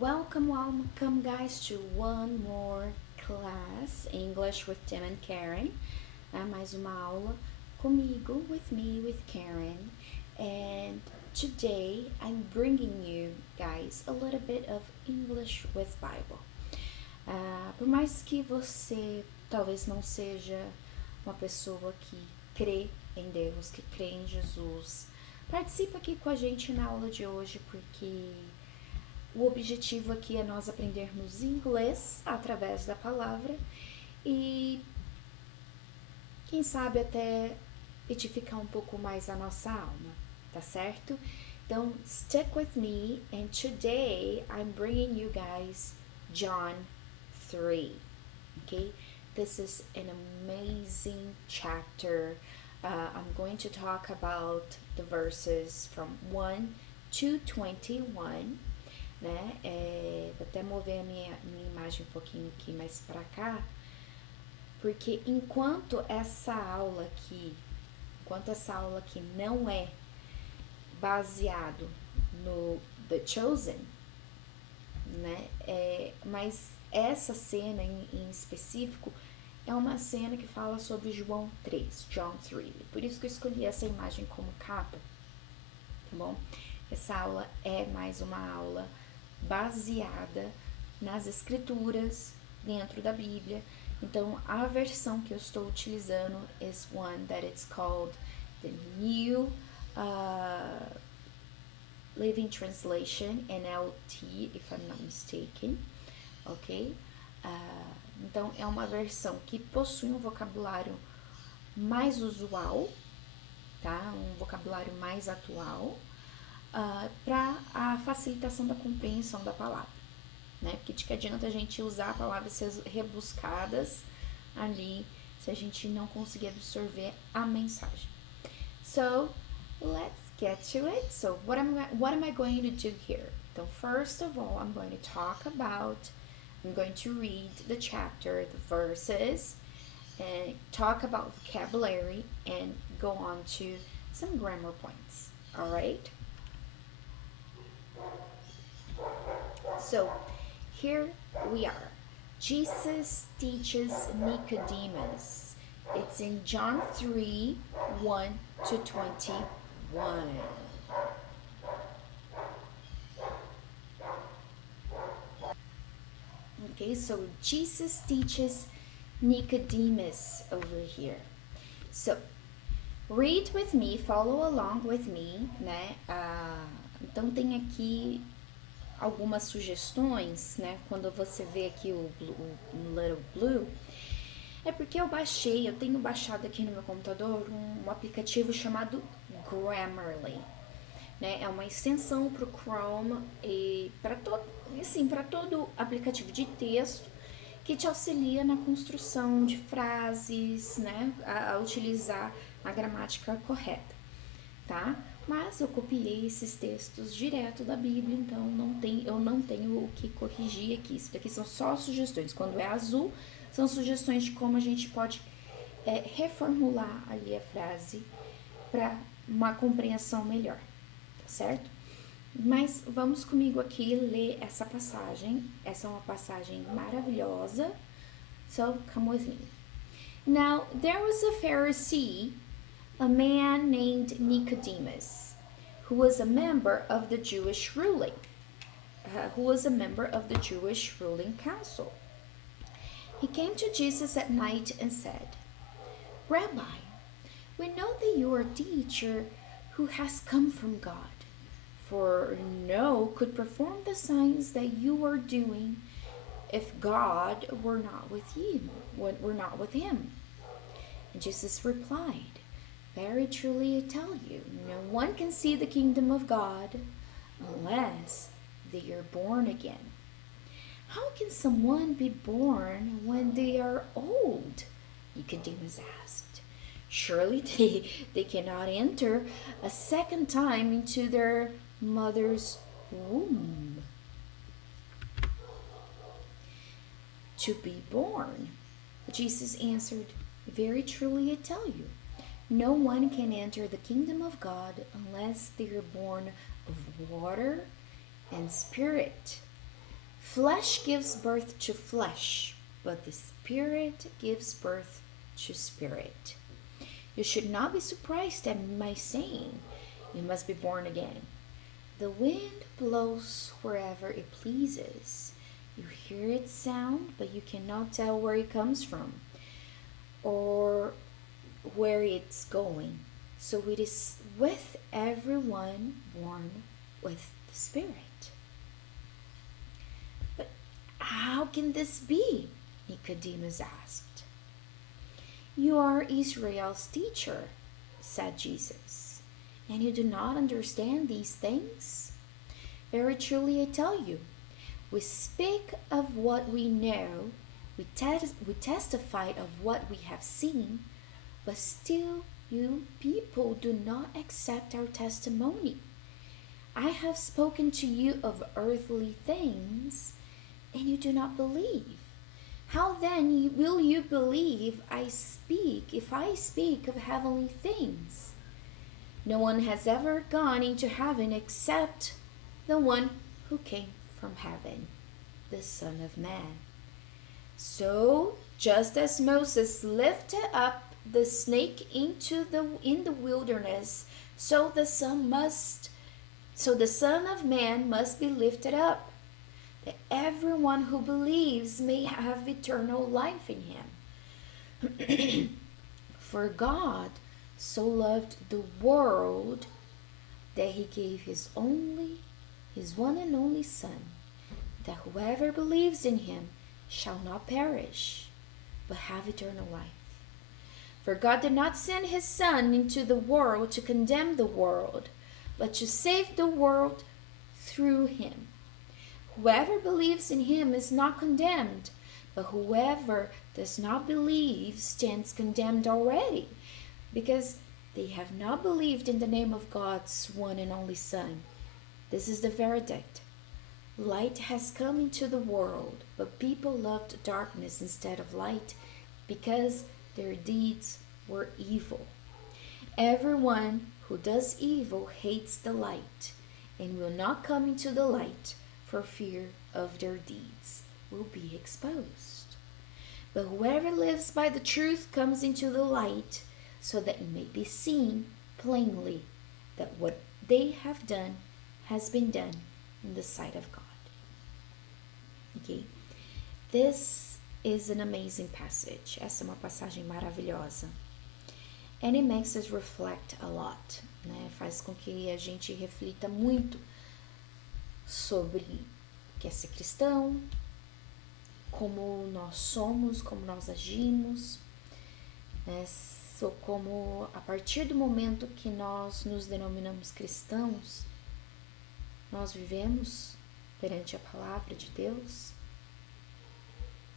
Welcome guys to one more class English with Tim and Karen. Mais uma aula comigo, with me, with Karen. And today I'm bringing you guys a little bit of English with Bible. Por mais que você talvez não seja uma pessoa que crê em Deus, que crê em Jesus, participa aqui com a gente na aula de hoje, porque o objetivo aqui é nós aprendermos inglês através da palavra e, quem sabe, até edificar um pouco mais a nossa alma, tá certo? Então, stick with me, and today I'm bringing you guys John 3, okay? This is an amazing chapter. I'm going to talk about the verses from 1 to 21, né? Vou até mover a minha imagem um pouquinho aqui mais para cá, porque enquanto essa aula aqui não é baseado no The Chosen, né? Mas essa cena em específico é uma cena que fala sobre João 3, John 3. Por isso que eu escolhi essa imagem como capa, tá bom? Essa aula é mais uma aula baseada nas escrituras dentro da Bíblia. Então, a versão que eu estou utilizando is one that it's called the New Living Translation, NLT, if I'm not mistaken, ok? Então, é uma versão que possui um vocabulário mais usual, tá? Um vocabulário mais atual, para a facilitação da compreensão da palavra, né? Porque de que adianta a gente usar palavras rebuscadas ali se a gente não conseguir absorver a mensagem. So, let's get to it. So, what am I going to do here? Então, first of all, I'm going to read the chapter, the verses, and talk about vocabulary and go on to some grammar points. All right? So, here we are. Jesus teaches Nicodemus. It's in John 3, 1 to 21. Okay, so Jesus teaches Nicodemus over here. So, read with me, follow along with me, né? Então tem aqui algumas sugestões, né? Quando você vê aqui o Little Blue, é porque eu tenho baixado aqui no meu computador um aplicativo chamado Grammarly, né? É uma extensão para o Chrome e para todo aplicativo de texto que te auxilia na construção de frases, né? A utilizar a gramática correta, tá? Mas eu copiei esses textos direto da Bíblia, então eu não tenho o que corrigir aqui. Isso daqui são só sugestões. Quando é azul, são sugestões de como a gente pode reformular ali a frase para uma compreensão melhor, tá certo? Mas vamos comigo aqui ler essa passagem. Essa é uma passagem maravilhosa. So, come with me. Now, there was a Pharisee, a man named Nicodemus, who was a member of the Jewish ruling council. He came to Jesus at night and said, "Rabbi, we know that you are a teacher who has come from God, for no one could perform the signs that you are doing if God were not with him." And Jesus replied, "Very truly I tell you, no one can see the kingdom of God unless they are born again. How can someone be born when they are old?" Nicodemus asked. "Surely they cannot enter a second time into their mother's womb to be born." Jesus answered, "Very truly I tell you, no one can enter the kingdom of God unless they are born of water and spirit. Flesh gives birth to flesh, but the Spirit gives birth to spirit. You should not be surprised at my saying, you must be born again. The wind blows wherever it pleases. You hear its sound, but you cannot tell where it comes from or where it's going. So it is with everyone born with the Spirit. But how can this be? Nicodemus asked. You are Israel's teacher, said Jesus, and you do not understand these things? Very truly I tell you, we speak of what we know, we testify of what we have seen, but still you people do not accept our testimony. I have spoken to you of earthly things, and you do not believe. How then will you believe if I speak of heavenly things? No one has ever gone into heaven except the one who came from heaven, the Son of Man. So, just as Moses lifted up the snake in the wilderness, so the Son of Man must be lifted up, that everyone who believes may have eternal life in him. For God so loved the world that he gave his one and only Son, that whoever believes in him shall not perish, but have eternal life. For God did not send his Son into the world to condemn the world, but to save the world through him. Whoever believes in him is not condemned, but whoever does not believe stands condemned already, because they have not believed in the name of God's one and only Son. This is the verdict. Light has come into the world, but people loved darkness instead of light, because their deeds were evil. Everyone who does evil hates the light, and will not come into the light, for fear of their deeds will be exposed. But whoever lives by the truth comes into the light, so that it may be seen plainly that what they have done has been done in the sight of God. Okay? This is an amazing passage. Essa é uma passagem maravilhosa. And it makes us reflect a lot, né? Faz com que a gente reflita muito sobre o que é ser cristão, como nós somos, como nós agimos, né? Como a partir do momento que nós nos denominamos cristãos, nós vivemos perante a palavra de Deus,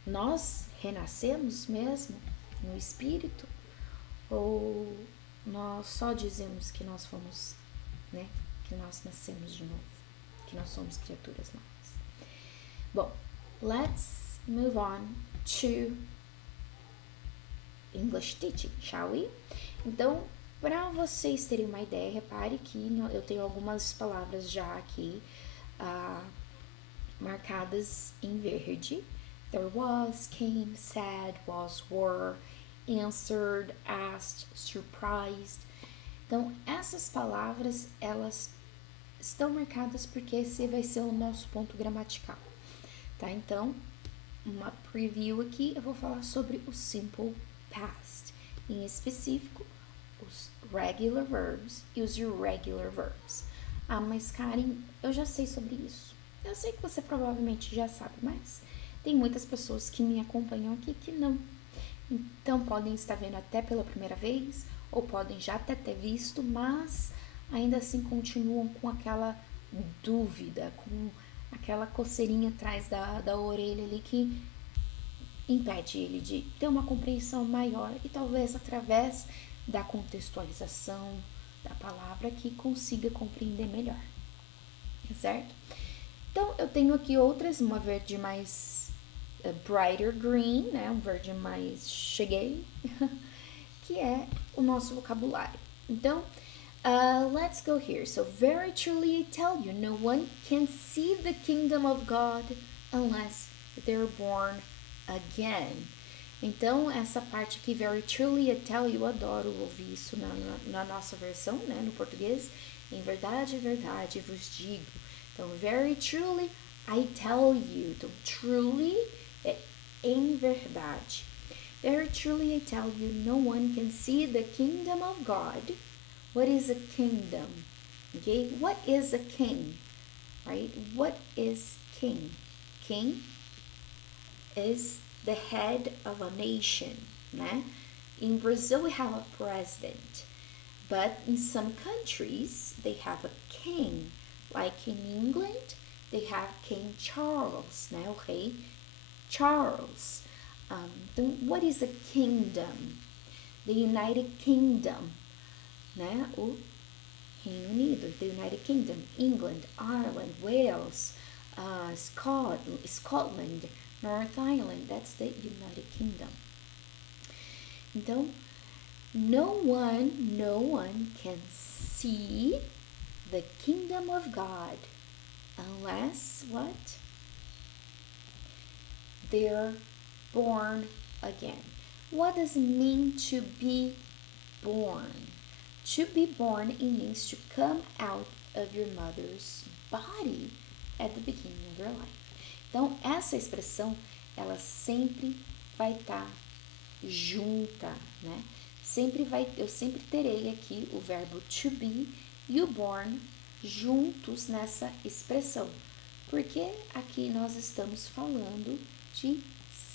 nós renascemos mesmo no Espírito, ou nós só dizemos que nós fomos, né, que nós nascemos de novo, que nós somos criaturas novas. Bom, let's move on to English teaching, shall we? Então, para vocês terem uma ideia, repare que eu tenho algumas palavras já aqui marcadas em verde. There was, came, said, was, were, answered, asked, surprised. Então, essas palavras, elas estão marcadas porque esse vai ser o nosso ponto gramatical, tá? Então, uma preview aqui, eu vou falar sobre o simple past, em específico, os regular verbs e os irregular verbs. Ah, mas Karen, eu já sei sobre isso. Eu sei que você provavelmente já sabe, mas tem muitas pessoas que me acompanham aqui que não. Então, podem estar vendo até pela primeira vez, ou podem já até ter visto, mas ainda assim continuam com aquela dúvida, com aquela coceirinha atrás da orelha ali que impede ele de ter uma compreensão maior e talvez através da contextualização da palavra que consiga compreender melhor, certo? Então, eu tenho aqui outras, uma verde mais brighter green, né? Um verde mais cheguei, que é o nosso vocabulário. Então, let's go here. So, very truly I tell you, no one can see the kingdom of God unless they're born again. Então, essa parte aqui, very truly I tell you, eu adoro ouvir isso na nossa versão, né, no português. Em verdade, verdade vos digo. Então, very truly I tell you. Então, truly é em verdade. Very truly I tell you, no one can see the kingdom of God. What is a kingdom? Okay, what is a king? Right? What is king? King is the head of a nation, né? In Brazil we have a president, but in some countries they have a king. Like in England, they have King Charles, né? O rei Charles. Então, what is a kingdom? The United Kingdom, né? O Reino Unido, the United Kingdom, England, Ireland, Wales, Scotland, North Ireland, that's the United Kingdom. Então, no one can see the kingdom of God unless what? They're born again. What does it mean to be born? To be born, it means to come out of your mother's body at the beginning of your life. Então, essa expressão, ela sempre vai estar junta, né? Eu sempre terei aqui o verbo to be e o born juntos nessa expressão. Porque aqui nós estamos falando de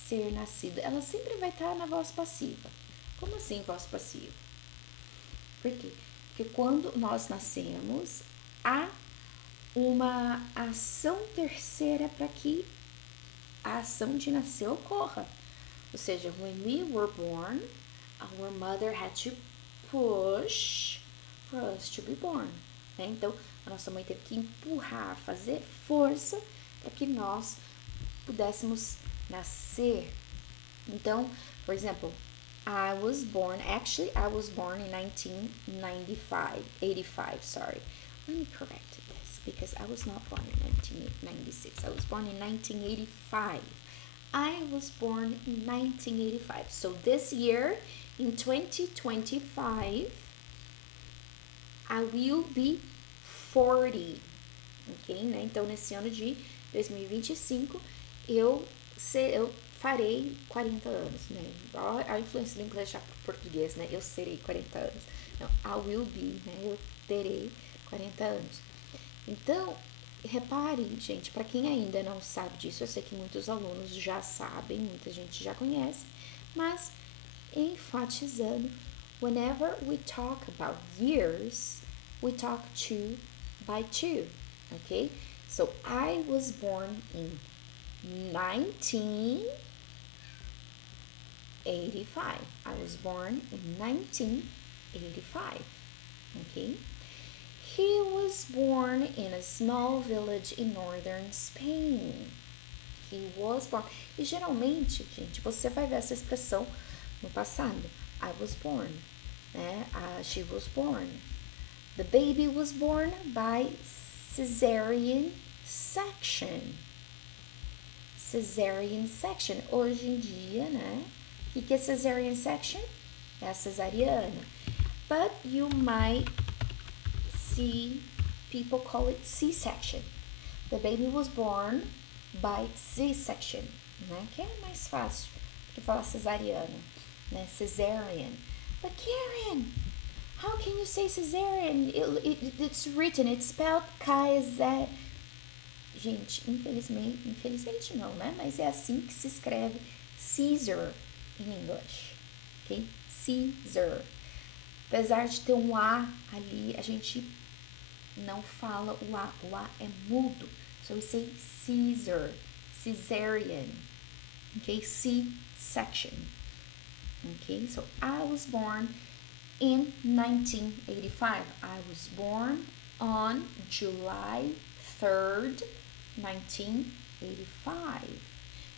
ser nascido. Ela sempre vai estar na voz passiva. Como assim voz passiva? Por quê? Porque quando nós nascemos, há uma ação terceira para que a ação de nascer ocorra. Ou seja, when we were born, our mother had to push for us to be born. Né? Então, a nossa mãe teve que empurrar, fazer força para que nós pudéssemos nascer. Então, por exemplo, I was born in 85, sorry. Let me correct this because I was not born in 1996. I was born in 1985. I was born in 1985. So this year, in 2025, I will be 40. Ok? Né? Então, nesse ano de 2025, eu farei 40 anos, né? A influência do inglês já pro português, né? Eu serei 40 anos. Não, I will be, né? Eu terei 40 anos. Então, repare, gente, para quem ainda não sabe disso, eu sei que muitos alunos já sabem, muita gente já conhece, mas enfatizando, whenever we talk about years, we talk two by two, okay? So, I was born in 1985. I was born in 1985. Okay? He was born in a small village in northern Spain. He was born. E geralmente, gente, você vai ver essa expressão no passado. I was born. Né? She was born. The baby was born by cesarean section. Cesarean section. Hoje em dia, né? O que é cesarean section? É a cesariana. But you might see people call it C-section. The baby was born by C-section, né? Que é mais fácil do que falar cesariana, né? Cesarean. But Karen, how can you say cesarean? It's written, it's spelled Kaiser. Gente, infelizmente não, né? Mas é assim que se escreve Caesar em inglês, ok? Caesar. Apesar de ter um A ali, a gente não fala o A é mudo. So we say Caesar, cesarean, ok? C-section, ok? So I was born in 1985. I was born on July 3rd, 1985.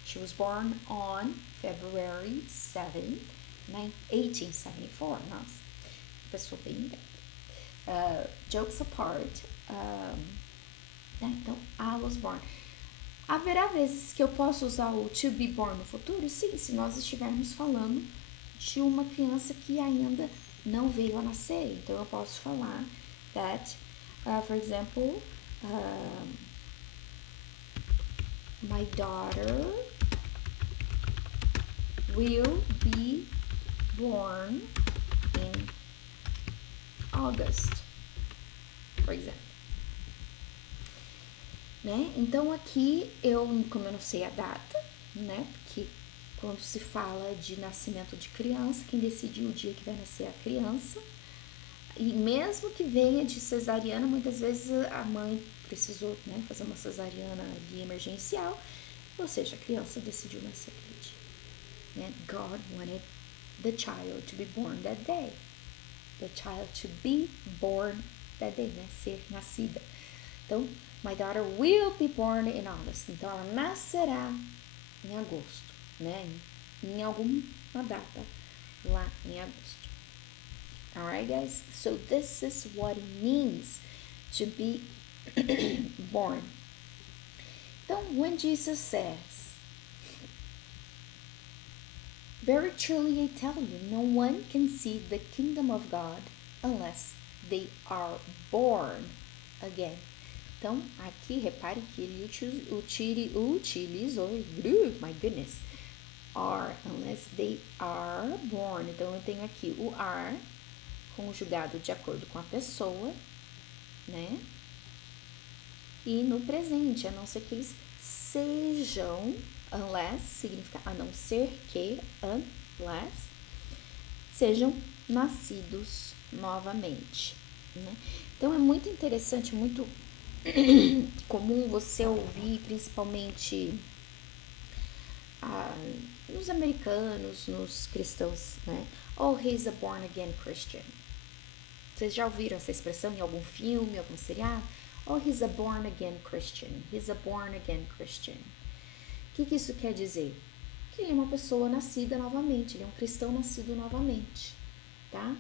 She was born on February 7th, 1874. Nossa, pessoa bem jokes apart. Então, I was born. Haverá vezes que eu posso usar o to be born no futuro? Sim, se nós estivermos falando de uma criança que ainda não veio a nascer. Então eu posso falar that, for example, my daughter will be born in August, for example. Né? Então aqui como eu não sei a data, né? Porque quando se fala de nascimento de criança, quem decide o dia que vai nascer é a criança. E mesmo que venha de cesariana, muitas vezes a mãe precisou, né, fazer uma cesariana ali emergencial, ou seja, a criança decidiu nascer aquele dia. Né? God wanted the child to be born that day. The child to be born that day, né? Ser nascida. Então, my daughter will be born in August. Então, ela nascerá em agosto, né? Em alguma data lá em agosto. Alright, guys? So, this is what it means to be born. Então, when Jesus says, very truly I tell you, no one can see the kingdom of God unless they are born again. Então, aqui, repare que ele utilizou, my goodness, are, unless they are born. Então, eu tenho aqui o are, conjugado de acordo com a pessoa, né? E no presente, a não ser que eles sejam, unless, significa a não ser que, unless, sejam nascidos novamente, né? Então, é muito interessante, muito comum você ouvir, principalmente nos americanos, nos cristãos, né? Oh, he's a born again Christian. Vocês já ouviram essa expressão em algum filme, algum seriado? Oh, he's a born again Christian. He's a born again Christian. O que isso quer dizer? Que ele é uma pessoa nascida novamente, ele é um cristão nascido novamente, tá?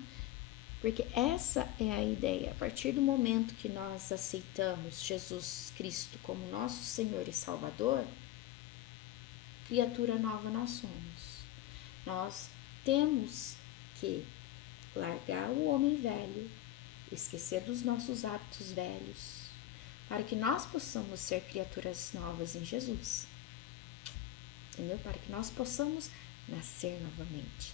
Porque essa é a ideia. A partir do momento que nós aceitamos Jesus Cristo como nosso Senhor e Salvador, criatura nova nós somos. Nós temos que largar o homem velho, esquecer dos nossos hábitos velhos, para que nós possamos ser criaturas novas em Jesus. Entendeu? Para que nós possamos nascer novamente.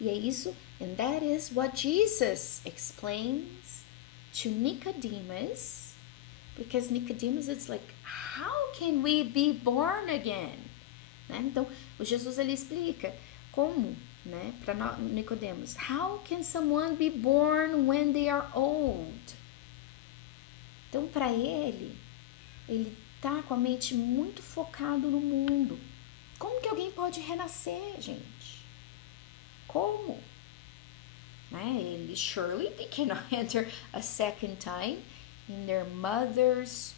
E é isso, and that is what Jesus explains to Nicodemus, because Nicodemus, it's like, how can we be born again? Né? Então, o Jesus, ele explica como, né, para Nicodemus, how can someone be born when they are old? Então, para ele tá com a mente muito focado no mundo. Como que alguém pode renascer, gente? Como? Né? Ele, surely they cannot enter a second time in their mother's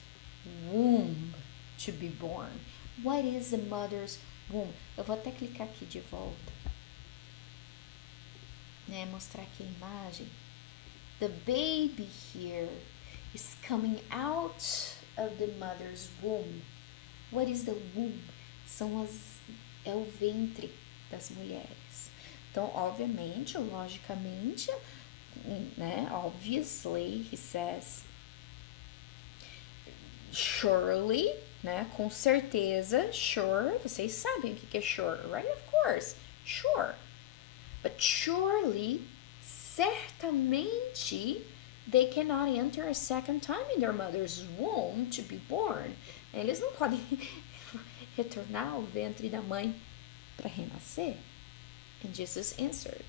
womb to be born. What is a mother's womb? Eu vou até clicar aqui de volta, né? Mostrar aqui a imagem. The baby here is coming out of the mother's womb. What is the womb? É o ventre das mulheres. Então, obviamente, logicamente, né? Obviously, he says, surely, né? Com certeza, sure. Vocês sabem o que é sure, right? Of course, sure. But surely, certamente, they cannot enter a second time in their mother's womb to be born. Eles não podem retornar ao ventre da mãe para renascer. And Jesus answered,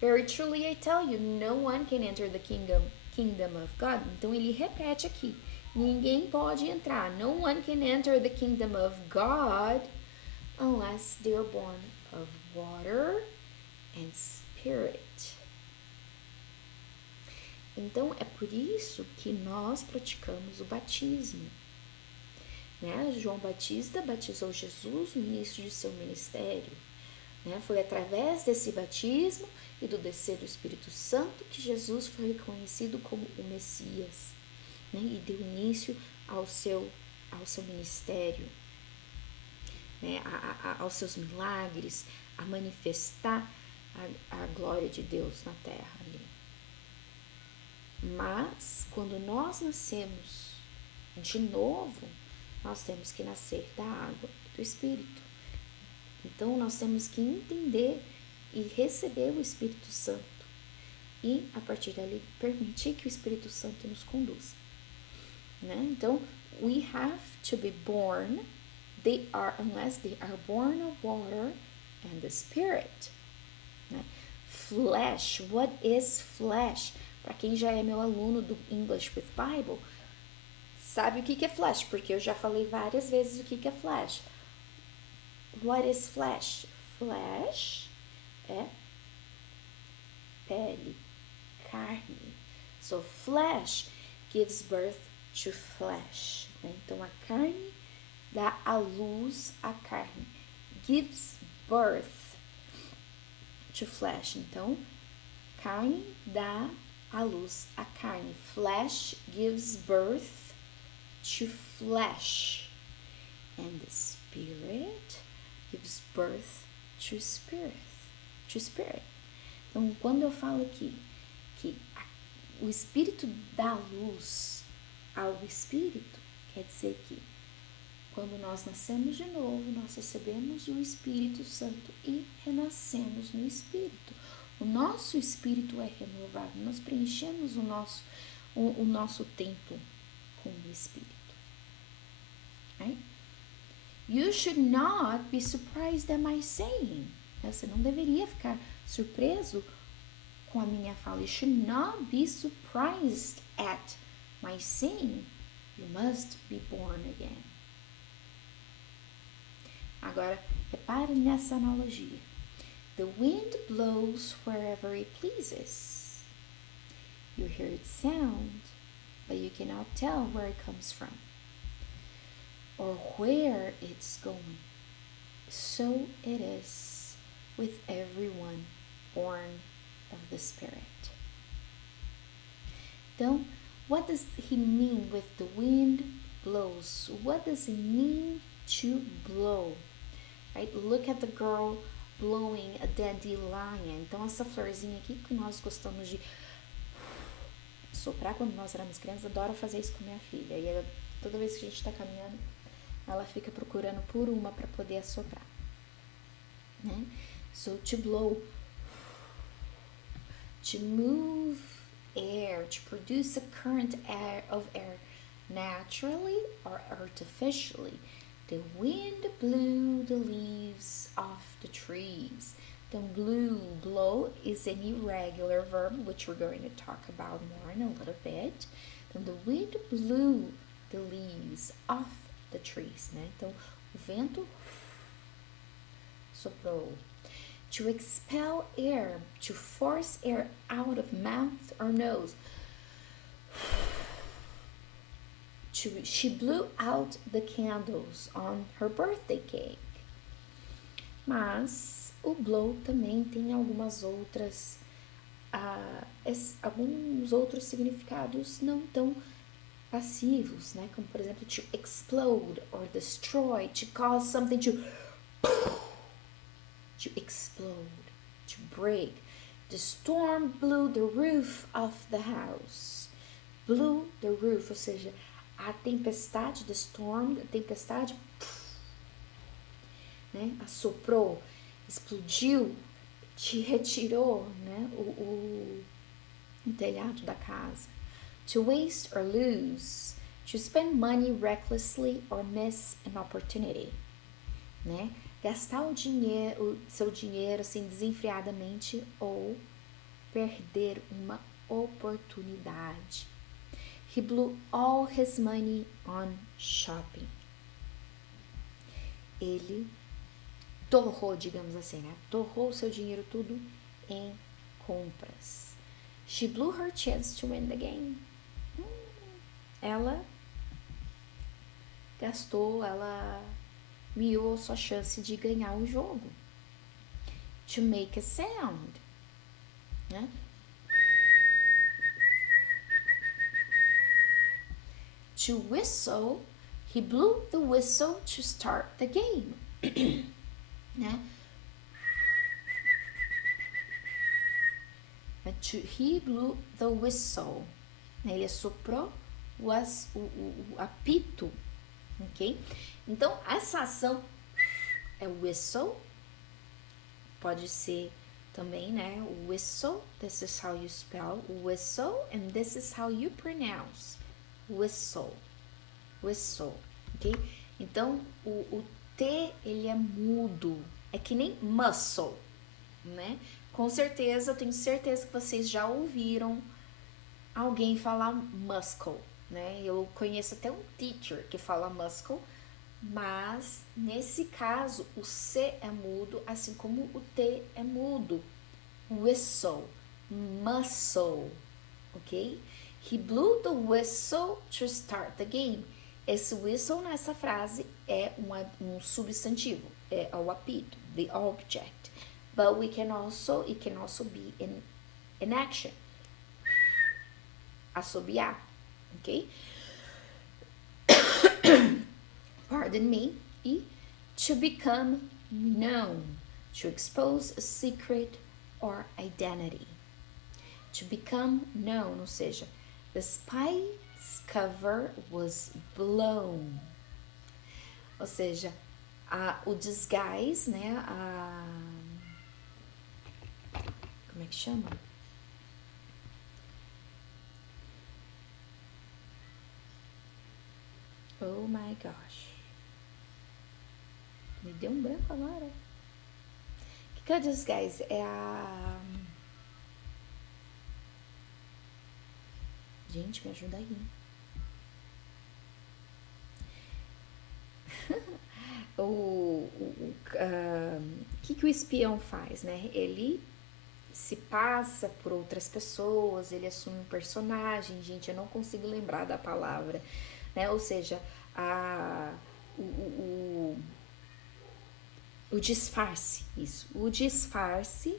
very truly I tell you, no one can enter the kingdom of God. Então ele repete aqui, ninguém pode entrar. No one can enter the kingdom of God unless they are born of water and spirit. Então é por isso que nós praticamos o batismo. Né? João Batista batizou Jesus no início de seu ministério. Né? Foi através desse batismo e do descer do Espírito Santo que Jesus foi reconhecido como o Messias, né? E deu início ao seu ao seu ministério, né, aos seus milagres, a manifestar a glória de Deus na terra ali. Mas quando nós nascemos de novo, nós temos que nascer da água e do Espírito. Então nós temos que entender e receber o Espírito Santo e a partir dali permitir que o Espírito Santo nos conduza, né? Então we have to be born, unless they are born of water and the Spirit, né? Flesh, what is flesh? Para quem já é meu aluno do English with Bible, sabe o que é flesh, porque eu já falei várias vezes o que é flesh. What is flesh? Flesh é pele, carne. So flesh gives birth to flesh, né? Então a carne dá à luz a carne. Gives birth to flesh. Então, carne dá à luz a carne. Flesh gives birth to flesh. And the Spirit gives birth to spirit. To spirit. Então, quando eu falo aqui que o Espírito dá luz ao Espírito, quer dizer que quando nós nascemos de novo, nós recebemos o Espírito Santo e renascemos no Espírito. O nosso espírito é renovado, nós preenchemos o nosso tempo com o Espírito. Right? You should not be surprised at my saying. Você não deveria ficar surpreso com a minha fala. You should not be surprised at my saying. You must be born again. Agora, repare nessa analogia. The wind blows wherever it pleases. You hear its sound, but you cannot tell where it comes from or where it's going. So it is with everyone born of the Spirit. Então, what does he mean with the wind blows? What does it mean to blow? Right? Look at the girl blowing a dandelion. Então, essa florzinha aqui que nós gostamos de soprar quando nós éramos crianças, adoro fazer isso com minha filha. E toda vez que a gente está caminhando, ela fica procurando por uma para poder assoprar, né? So, to blow, to move air, to produce a current of air naturally or artificially. The wind blew the leaves off the trees. Então, blow is an irregular verb, which we're going to talk about more in a little bit. Então, the wind blew the leaves off the trees, né? Então, o vento soprou. To expel air, to force air out of mouth or nose. She blew out the candles on her birthday cake. Mas o blow também tem alguns outros significados não tão passivos, né? Como por exemplo, to explode or destroy, to cause something to explode, to break. The storm blew the roof off the house. Blew the roof, ou seja, a tempestade, the storm, a tempestade, né? Assoprou, explodiu, te retirou, né? o telhado da casa. To waste or lose, to spend money recklessly or miss an opportunity, né? Gastar seu dinheiro assim desenfreadamente ou perder uma oportunidade. He blew all his money on shopping. Ele torrou, digamos assim, né? Torrou seu dinheiro tudo em compras. She blew her chance to win the game. Ela miou sua chance de ganhar o jogo. To make a sound, né? To whistle, He blew the whistle to start the game. Né? He blew the whistle. Ele assoprou o apito. Ok? Então, essa ação é whistle. Pode ser também, né? Whistle. This is how you spell whistle. And this is how you pronounce whistle. Whistle. Ok? Então, o T, ele é mudo. É que nem muscle, né? Com certeza, eu tenho certeza que vocês já ouviram alguém falar muscle, né? Eu conheço até um teacher que fala muscle, mas nesse caso o C é mudo, assim como o T é mudo. Whistle, muscle, ok? He blew the whistle to start the game. Esse whistle nessa frase é um substantivo, é o apito, the object. But it can also be in action. Assobiar, ok? Pardon me. E to become known, to expose a secret or identity. To become known, ou seja, the spy's cover was blown. Ou seja, o disguise, né? Como é que chama? Oh my gosh. Me deu um branco agora. O que é o disguise? É a... Gente, me ajuda aí. O que o espião faz, né? Ele se passa por outras pessoas, ele assume um personagem. Gente, eu não consigo lembrar da palavra, né? Ou seja, o disfarce, isso. O disfarce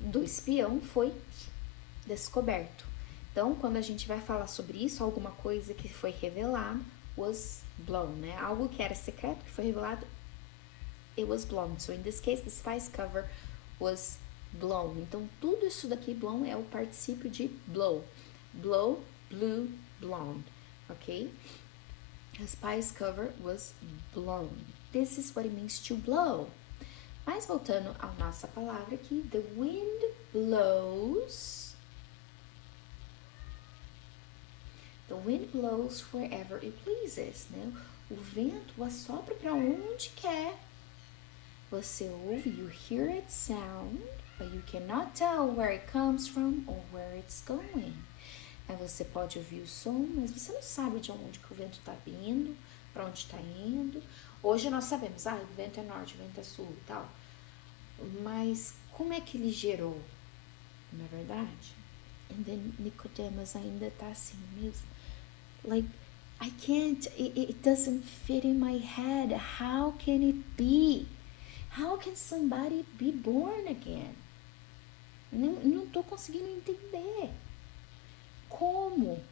do espião foi descoberto. Então, quando a gente vai falar sobre isso, alguma coisa que foi revelado was blown, né? Algo que era secreto, que foi revelado, it was blown. So, in this case, the spy's cover was blown. Então, tudo isso daqui, blown, é o particípio de blow. Blow, blew, blown. Ok? The spy's cover was blown. This is what it means to blow. Mas voltando à nossa palavra aqui, the wind blows. The wind blows wherever it pleases, né? O vento assopra para onde quer. Você ouve, you hear it sound, but you cannot tell where it comes from or where it's going. Você pode ouvir o som, mas você não sabe de onde que o vento está vindo, para onde está indo. Hoje nós sabemos, o vento é norte, o vento é sul e tal. Mas como é que ele gerou? Não é verdade? And then Nicodemus ainda está assim mesmo. Like, I can't, it doesn't fit in my head. How can it be? How can somebody be born again? Não estou conseguindo entender. Como?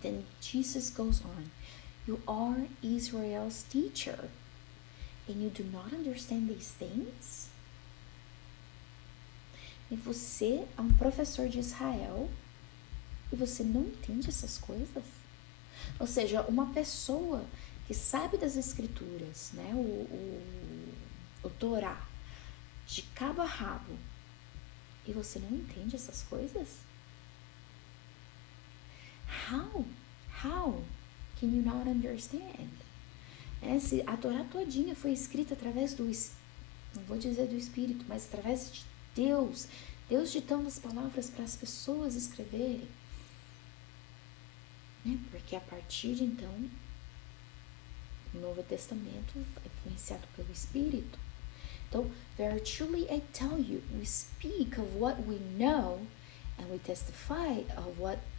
Then Jesus goes on. You are Israel's teacher, and you do not understand these things? E você é um professor de Israel e você não entende essas coisas? Ou seja, uma pessoa que sabe das escrituras, né, o Torá, de cabo a rabo, e você não entende essas coisas? How can you not understand? A Torá todinha foi escrita através não vou dizer do Espírito, mas através de Deus ditando as palavras para as pessoas escreverem, né? Porque a partir de então o Novo Testamento é influenciado pelo Espírito. Então, very truly I tell you, we speak of what we know and we testify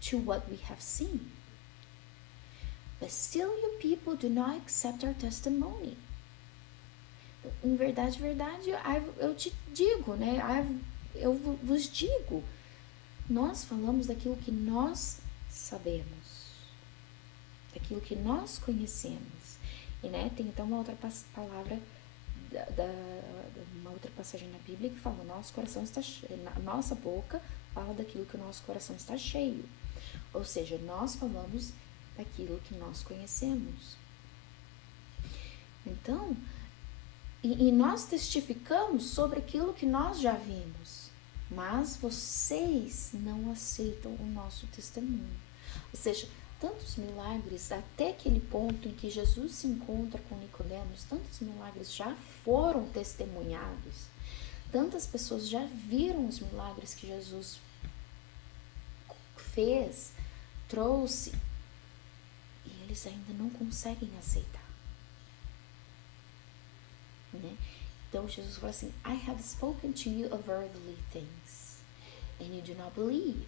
to what we have seen. But still you people do not accept our testimony. Em verdade, eu te digo, né? Eu vos digo. Nós falamos daquilo que nós sabemos. daquilo que nós conhecemos. E, né, tem então uma outra palavra, uma outra passagem na Bíblia que fala, nosso coração está cheio, nossa boca fala daquilo que o nosso coração está cheio. Ou seja, nós falamos daquilo que nós conhecemos. Então, e nós testificamos sobre aquilo que nós já vimos, mas vocês não aceitam o nosso testemunho. Ou seja, tantos milagres, até aquele ponto em que Jesus se encontra com Nicodemos, tantos milagres já foram testemunhados, tantas pessoas já viram os milagres que Jesus fez, trouxe, e eles ainda não conseguem aceitar. Né? Então Jesus fala assim, I have spoken to you of earthly things, and you do not believe.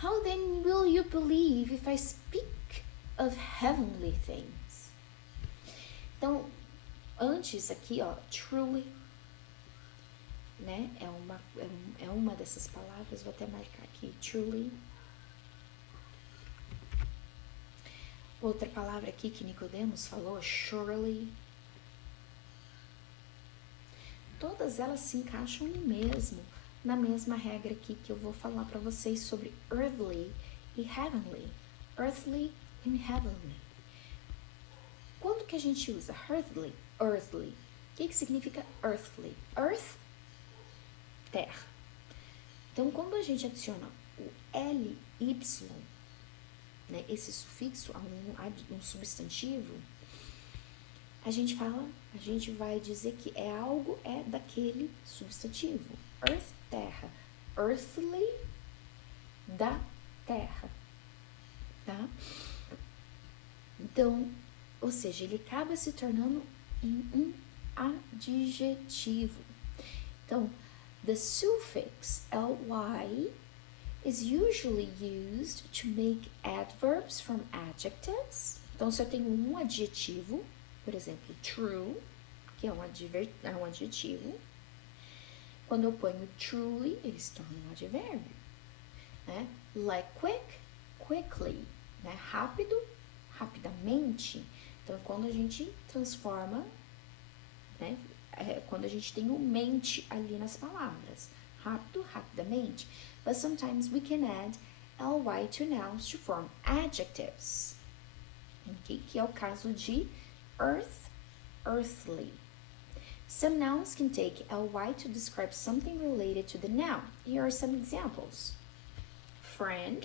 How then will you believe if I speak of heavenly things? Então, antes aqui, ó, truly, né, é uma dessas palavras, vou até marcar aqui, truly. Outra palavra aqui que Nicodemos falou, surely. Todas elas se encaixam na mesma regra aqui que eu vou falar para vocês sobre earthly e heavenly. Earthly and heavenly. Quando que a gente usa earthly? Earthly. O que significa earthly? Earth, terra. Então, quando a gente adiciona o ly, né, esse sufixo a um substantivo, a gente vai dizer que algo é daquele substantivo. Earth, terra. Earthly, da terra. Tá? Então, ou seja, ele acaba se tornando em um adjetivo. Então, the suffix ly is usually used to make adverbs from adjectives. Então, se eu tenho um adjetivo, por exemplo, true, que é um adjetivo, quando eu ponho truly, ele se torna um advérbio. Né? Like quick, quickly. Né? Rápido, rapidamente. Então, quando a gente transforma, né? Quando a gente tem o mente ali nas palavras. Rápido, rapidamente. But sometimes we can add ly to nouns to form adjectives. Okay? Que é o caso de earth, earthly. Some nouns can take ly to describe something related to the noun. Here are some examples. Friend,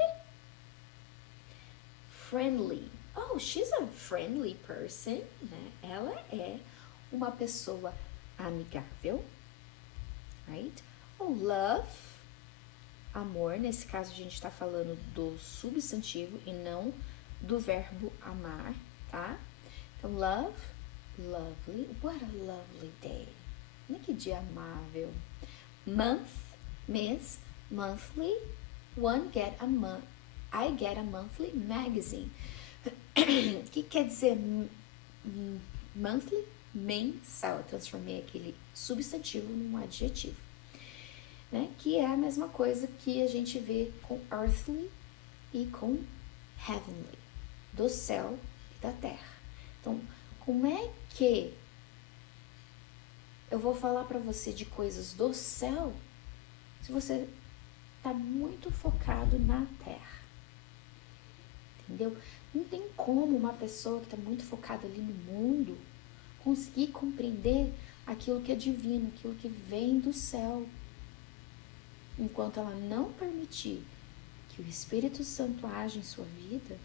friendly. Oh, she's a friendly person. Né? Ela é uma pessoa amigável. Right? Oh, love, amor. Nesse caso, a gente está falando do substantivo e não do verbo amar, tá? Então, love, lovely. What a lovely day. Que dia amável. Month, mês, monthly. I get a monthly magazine. O que quer dizer monthly? Mensal. Eu transformei aquele substantivo num adjetivo. Né? Que é a mesma coisa que a gente vê com earthly e com heavenly. Do céu e da terra. Então, como é que eu vou falar para você de coisas do céu se você está muito focado na terra? Entendeu? Não tem como uma pessoa que está muito focada ali no mundo conseguir compreender aquilo que é divino, aquilo que vem do céu. Enquanto ela não permitir que o Espírito Santo age em sua vida,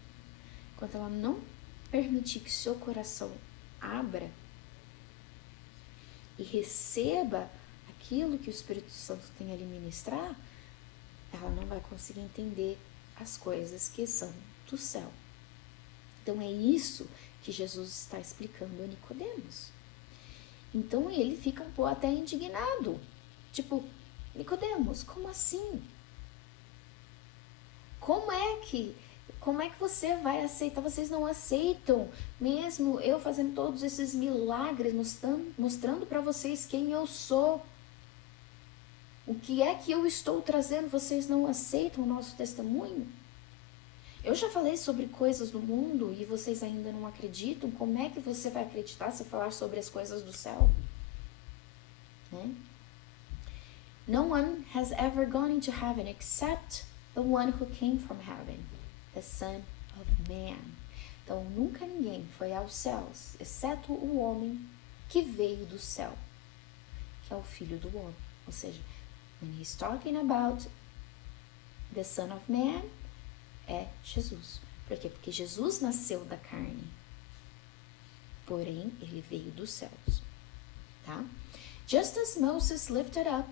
enquanto ela não permitir que seu coração abra e receba aquilo que o Espírito Santo tem a lhe ministrar, ela não vai conseguir entender as coisas que são do céu. Então é isso que Jesus está explicando a Nicodemos. Então ele fica um pouco até indignado. Tipo, Nicodemos, como assim? Como é que você vai aceitar? Vocês não aceitam, mesmo eu fazendo todos esses milagres, mostrando para vocês quem eu sou. O que é que eu estou trazendo? Vocês não aceitam o nosso testemunho? Eu já falei sobre coisas do mundo e vocês ainda não acreditam. Como é que você vai acreditar se eu falar sobre as coisas do céu? Né? No one has ever gone into heaven except the one who came from heaven, the Son of Man. Então, nunca ninguém foi aos céus, exceto o homem que veio do céu, que é o Filho do Homem. Ou seja, when he's talking about the Son of Man, é Jesus. Por quê? Porque Jesus nasceu da carne, porém, ele veio dos céus. Tá? Just as Moses lifted up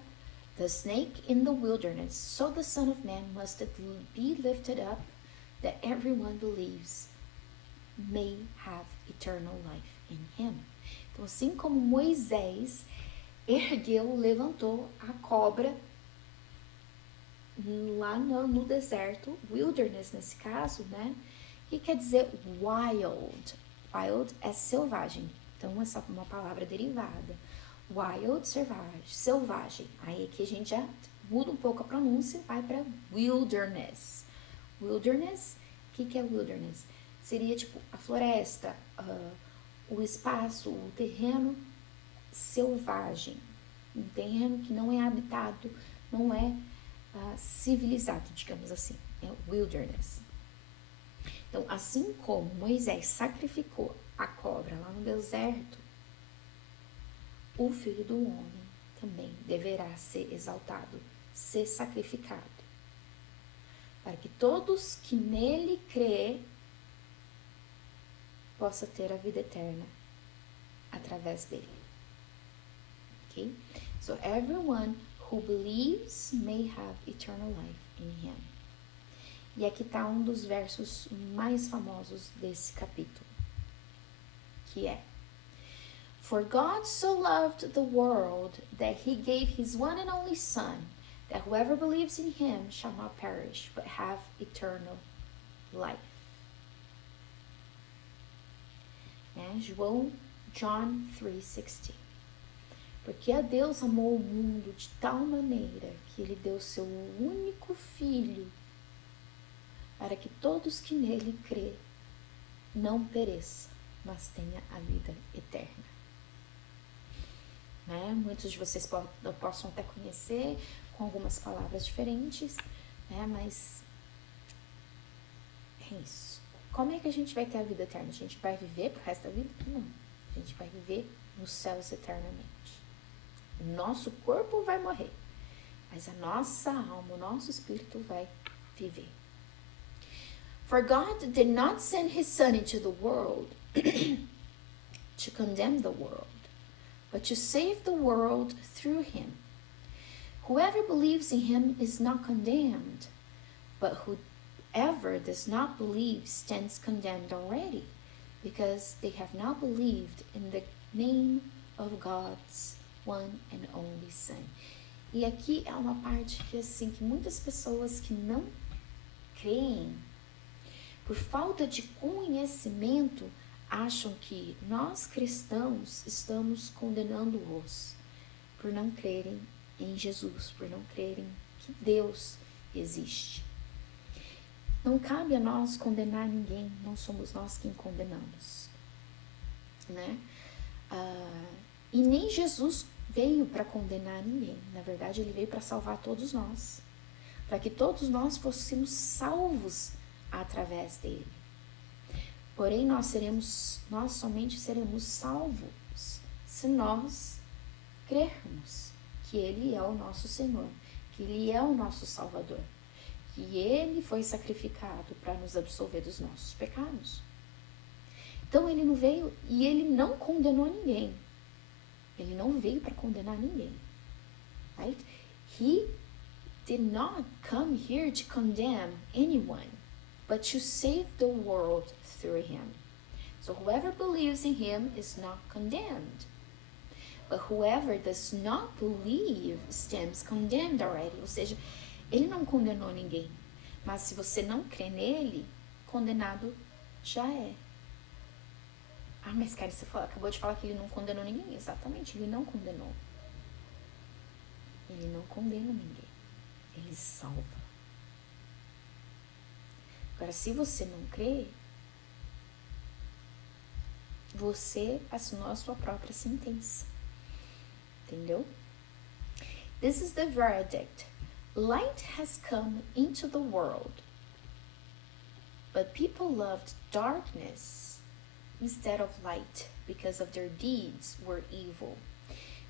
the snake in the wilderness, so the Son of Man must be lifted up, that everyone believes may have eternal life in him. Então, assim como Moisés levantou a cobra lá no deserto, wilderness nesse caso, né? Que quer dizer wild. Wild é selvagem. Então, essa é uma palavra derivada. Wild, selvagem. Aí aqui a gente já muda um pouco a pronúncia, vai para wilderness. Wilderness, o que é wilderness? Seria tipo a floresta, o espaço, o terreno selvagem. Um terreno que não é habitado, não é civilizado, digamos assim. É wilderness. Então, assim como Moisés sacrificou a cobra lá no deserto, o Filho do Homem também deverá ser exaltado, ser sacrificado, para que todos que nele crê possa ter a vida eterna através dele. Okay? So everyone who believes may have eternal life in him. E aqui está um dos versos mais famosos desse capítulo, que é: For God so loved the world that he gave his one and only Son, that whoever believes in him shall not perish, but have eternal life. John 3:16. Porque a Deus amou o mundo de tal maneira que ele deu seu único Filho, para que todos que nele crê não pereçam, mas tenha a vida eterna. Né? Muitos de vocês possam até conhecer com algumas palavras diferentes, né? Mas é isso. Como é que a gente vai ter a vida eterna? A gente vai viver pro resto da vida? Não. A gente vai viver nos céus eternamente. O nosso corpo vai morrer, mas a nossa alma, o nosso espírito vai viver. For God did not send his Son into the world to condemn the world, but to save the world through him. Whoever believes in him is not condemned, but whoever does not believe stands condemned already, because they have not believed in the name of God's one and only Son. E aqui é uma parte que, assim, que muitas pessoas que não creem, por falta de conhecimento, acham que nós cristãos estamos condenando-os por não crerem em Jesus, por não crerem que Deus existe. Não cabe a nós condenar ninguém, não somos nós quem condenamos, né? E nem Jesus veio para condenar ninguém. Na verdade, ele veio para salvar todos nós, para que todos nós fôssemos salvos através dele. Porém, nós somente seremos salvos se nós crermos que ele é o nosso Senhor, que ele é o nosso Salvador, que ele foi sacrificado para nos absolver dos nossos pecados. Então, ele não veio e ele não condenou ninguém. Ele não veio para condenar ninguém. Right? He did not come here to condemn anyone, but to save the world through him. So whoever believes in him is not condemned. But whoever does not believe stands condemned already. Ou seja, ele não condenou ninguém. Mas se você não crê nele, condenado já é. Ah, mas cara, você acabou de falar que ele não condenou ninguém. Exatamente, ele não condenou. Ele não condena ninguém. Ele salva. Agora, se você não crê, você assinou a sua própria sentença. Entendeu? This is the verdict. Light has come into the world, but people loved darkness instead of light because of their deeds were evil.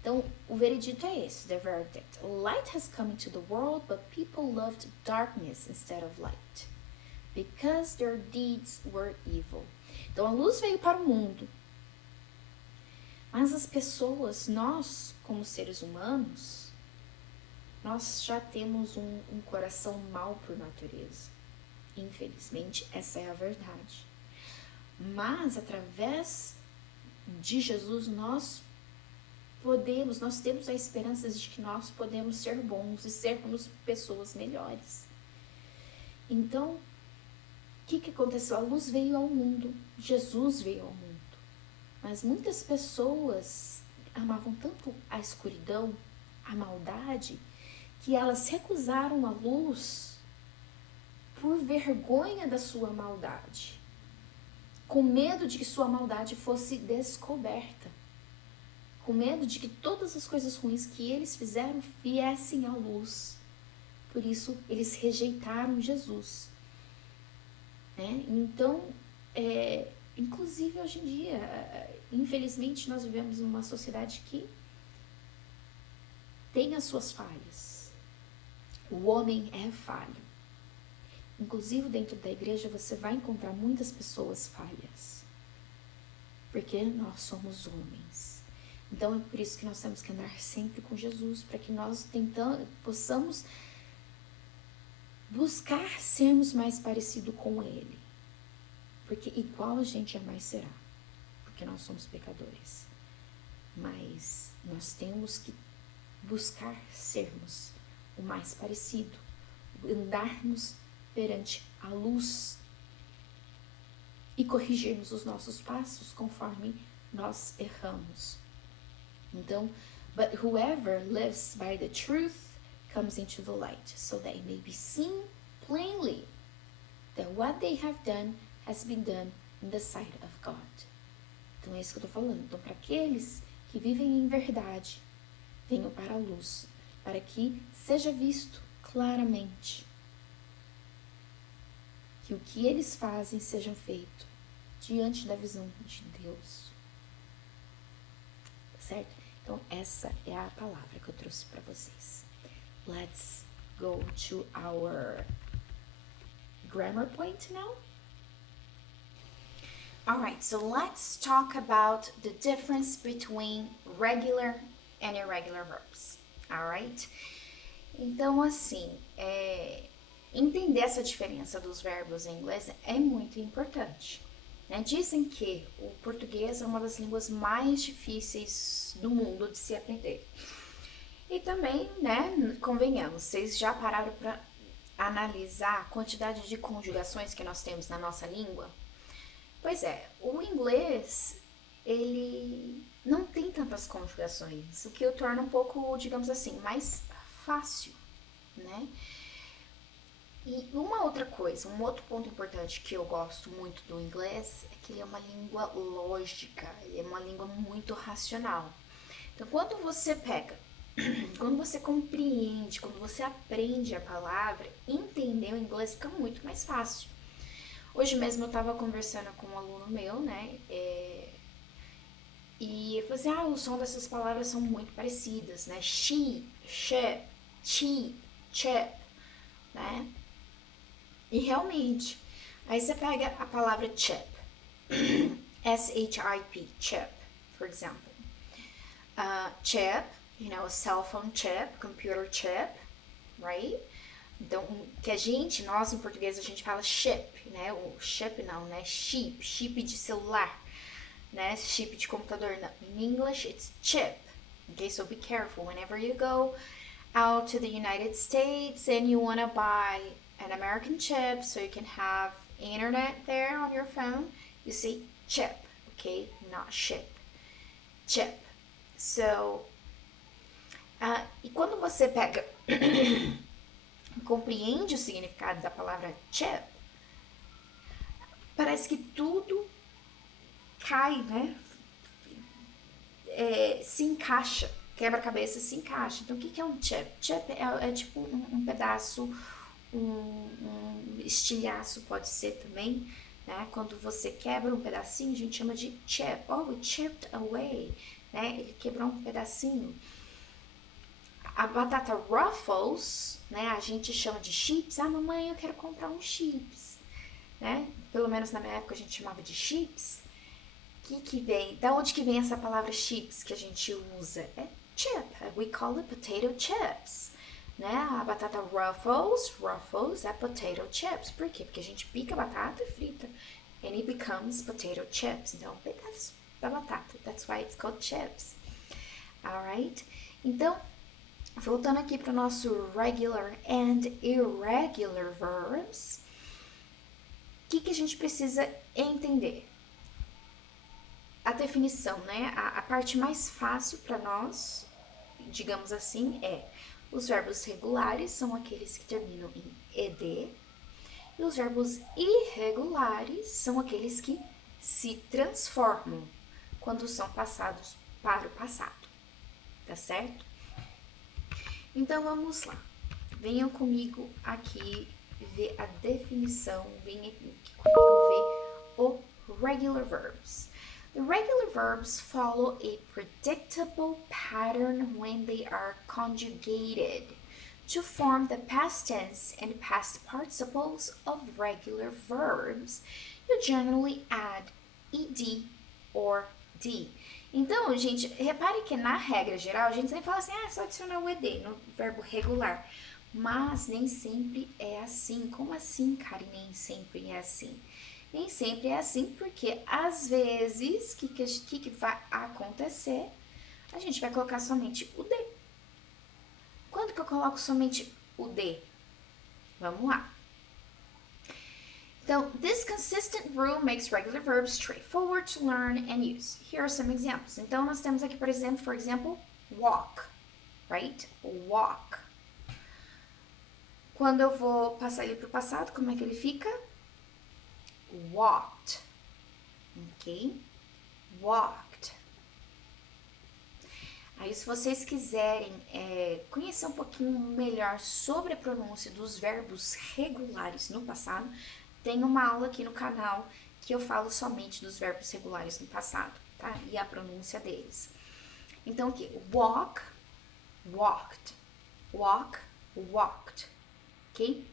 Então, o veredito é esse, the verdict. Light has come into the world, but people loved darkness instead of light because their deeds were evil. Então, a luz veio para o mundo, mas as pessoas, nós, como seres humanos, nós já temos um coração mau por natureza. Infelizmente, essa é a verdade. Mas, através de Jesus, nós temos a esperança de que nós podemos ser bons e sermos pessoas melhores. Então, o que aconteceu? A luz veio ao mundo, Jesus veio ao mundo. Mas muitas pessoas amavam tanto a escuridão, a maldade, que elas recusaram a luz por vergonha da sua maldade, com medo de que sua maldade fosse descoberta, com medo de que todas as coisas ruins que eles fizeram viessem à luz. Por isso, eles rejeitaram Jesus. Né? Então, inclusive hoje em dia, infelizmente, nós vivemos numa sociedade que tem as suas falhas. O homem é falho. Inclusive, dentro da igreja, você vai encontrar muitas pessoas falhas. Porque nós somos homens. Então, é por isso que nós temos que andar sempre com Jesus, para que nós possamos buscar sermos mais parecidos com Ele. Porque igual a gente jamais será, porque nós somos pecadores. Mas nós temos que buscar sermos o mais parecido, andarmos perante a luz e corrigirmos os nossos passos conforme nós erramos. Então, but whoever lives by the truth comes into the light, so that it may be seen plainly that what they have done has been done in the sight of God. Então é isso que eu estou falando. Então, para aqueles que vivem em verdade, venham para a luz, para que seja visto claramente que o que eles fazem seja feito diante da visão de Deus. Certo? Então, essa é a palavra que eu trouxe para vocês. Let's go to our grammar point now. Alright, so let's talk about the difference between regular and irregular verbs. Alright? Então, assim, entender essa diferença dos verbos em inglês é muito importante. Né? Dizem que o português é uma das línguas mais difíceis do mundo de se aprender. E também, né, convenhamos, vocês já pararam para analisar a quantidade de conjugações que nós temos na nossa língua? Pois é, o inglês, ele não tem tantas conjugações, o que o torna um pouco, digamos assim, mais fácil, né? E uma outra coisa, um outro ponto importante que eu gosto muito do inglês é que ele é uma língua lógica, ele é uma língua muito racional. Então, quando você quando você compreende, quando você aprende a palavra, entender o inglês fica muito mais fácil. Hoje mesmo eu estava conversando com um aluno meu, né, e ele falou assim, o som dessas palavras são muito parecidas, né, she, chip, né, e realmente, aí você pega a palavra chip, S-H-I-P, chip, for example. Chip, you know, a cell phone chip, computer chip, right? Então, que nós em português a gente fala chip, né? O chip não, né? Chip de celular, né? Chip de computador. Não. In English, it's chip. Okay, so be careful. Whenever you go out to the United States and you want to buy an American chip so you can have internet there on your phone, you say chip, okay? Not ship. Chip. So, e quando você pega, compreende o significado da palavra chip, parece que tudo cai, né? Se encaixa, quebra-cabeça se encaixa. Então, o que é um chip? Chip é tipo um pedaço, um estilhaço pode ser também, né? Quando você quebra um pedacinho, a gente chama de chip. Oh, it chipped away, né? Ele quebrou um pedacinho. A batata Ruffles, né? A gente chama de chips. Ah, mamãe, eu quero comprar um chips, né? Pelo menos na minha época a gente chamava de chips. Que vem? Da onde que vem essa palavra chips que a gente usa? É chip. We call it potato chips. Né? A batata Ruffles é potato chips. Por quê? Porque a gente pica a batata e frita. And it becomes potato chips. Então, um pedaço da batata. That's why it's called chips. Alright? Então, voltando aqui para o nosso regular and irregular verbs, o que a gente precisa entender? A definição, né? A parte mais fácil para nós, digamos assim, é os verbos regulares são aqueles que terminam em ed e os verbos irregulares são aqueles que se transformam quando são passados para o passado, tá certo? Então vamos lá, venham comigo aqui ver a definição, venham aqui comigo ver o regular verbs. The regular verbs follow a predictable pattern when they are conjugated to form the past tense and past participles of regular verbs. You generally add ed or d. Então, gente, repare que na regra geral a gente sempre fala assim, só adicionar o ed no verbo regular. Mas nem sempre é assim. Como assim, Kari? Nem sempre é assim. Nem sempre é assim, porque às vezes, o que vai acontecer? A gente vai colocar somente o D. Quando que eu coloco somente o D? Vamos lá. Então, this consistent rule makes regular verbs straightforward to learn and use. Here are some examples. Então, nós temos aqui, por exemplo, walk, right? Walk. Quando eu vou passar ele para o passado, como é que ele fica? Walked, ok? Walked. Aí, se vocês quiserem conhecer um pouquinho melhor sobre a pronúncia dos verbos regulares no passado, tem uma aula aqui no canal que eu falo somente dos verbos regulares no passado, tá? E a pronúncia deles. Então, aqui, walk, walked, walk, walked, ok?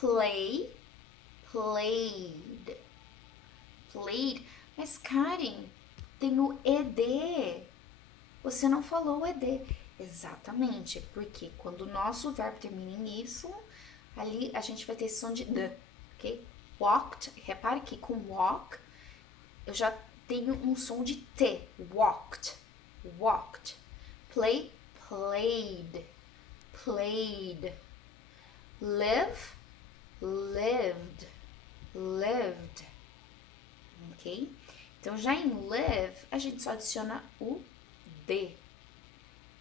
Play, played, played. Mas, Karen, tem o ed. Você não falou o ed. Exatamente, porque quando o nosso verbo termina em y, ali a gente vai ter esse som de d, ok? Walked, repare que com walk eu já tenho um som de t. Walked, walked. Play, played, played. Live, lived, lived, ok? Então, já em live, a gente só adiciona o D.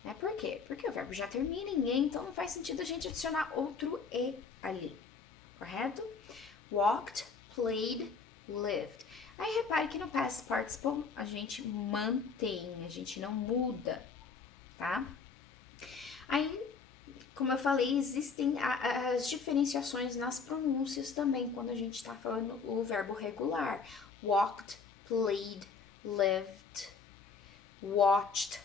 Né? Por quê? Porque o verbo já termina em E, então não faz sentido a gente adicionar outro E ali, correto? Walked, played, lived. Aí, repare que no past participle a gente mantém, a gente não muda, tá? Aí, como eu falei, existem as diferenciações nas pronúncias também, quando a gente está falando o verbo regular. Walked, played, lived, watched,